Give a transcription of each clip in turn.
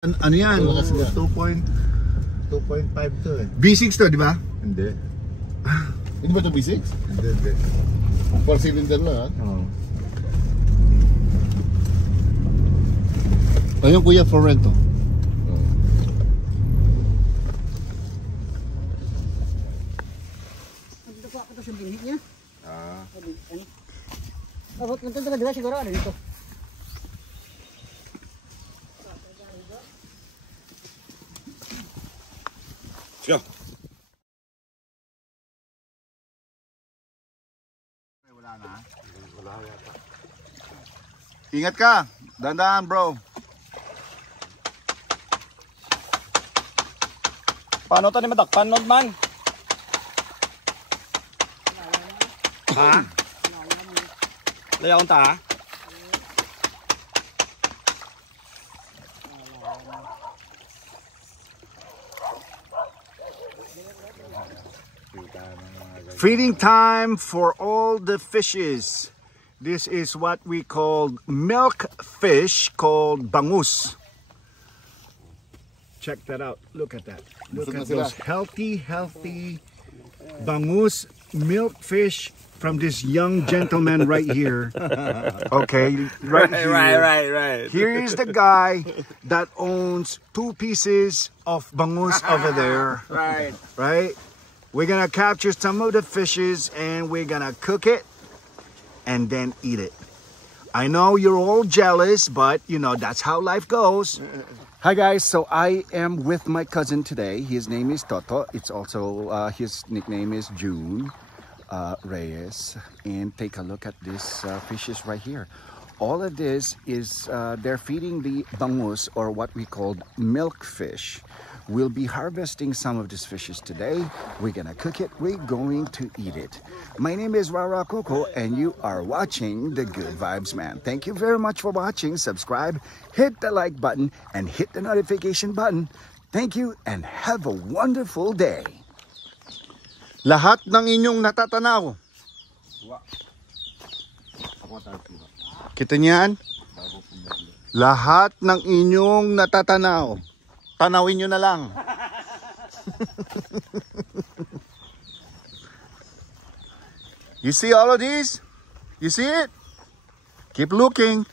Ano yan? 2.5 to eh. B6 to, di ba? Hindi. Hindi ba ito B6? Hindi. 4 cylinder na ha? Oo. Ayun kuya, for rent to. Nandito pa ako sa binhi niya. Ah. Abot ng taga-dala siguro ano dito. Siya. Wala na. Wala yata. Ingat ka. Dandaan bro. Paano ito ni madakpan, Nod man? Ha? Layaw ta ha? Feeding time for all the fishes. This is what we call milk fish called bangus. Check that out. Look at that. Look at those healthy bangus milk fish from this young gentleman right here. Okay, right here. Right. Here is the guy that owns 2 pieces of bangus over there. Right? We're gonna capture some of the fishes and we're gonna cook it and then eat it. I know you're all jealous, but you know, that's how life goes. Hi guys, so I am with my cousin today. His name is Toto. It's also, his nickname is June Reyes. And take a look at these fishes right here. All of this is, they're feeding the bangus, or what we call milk fish. We'll be harvesting some of these fishes today. We're gonna cook it, we're going to eat it. My name is Rara Coco and you are watching The Good Vibes Man. Thank you very much for watching. Subscribe, hit the like button, and hit the notification button. Thank you and have a wonderful day. Lahat ng inyong natatanaw. Kita niyan? Lahat ng inyong natatanaw. Tanawin nyo na lang. You see all of these? You see it? Keep looking.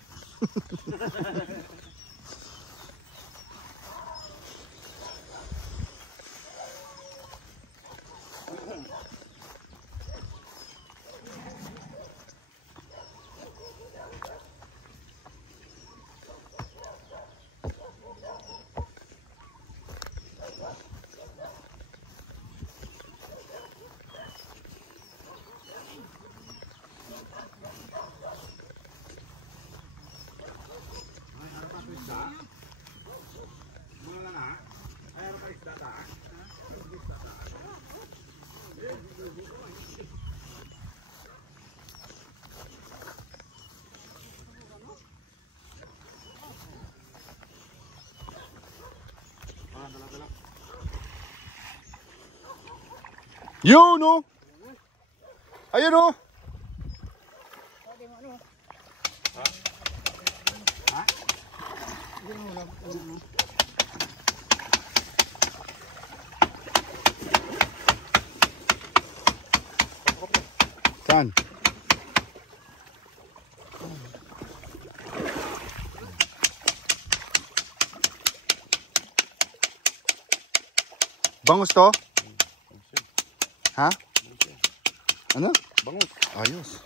Yun oh! Ayun oh! Saan? Bangus to? Ha? Ano? Bangus. Ayos.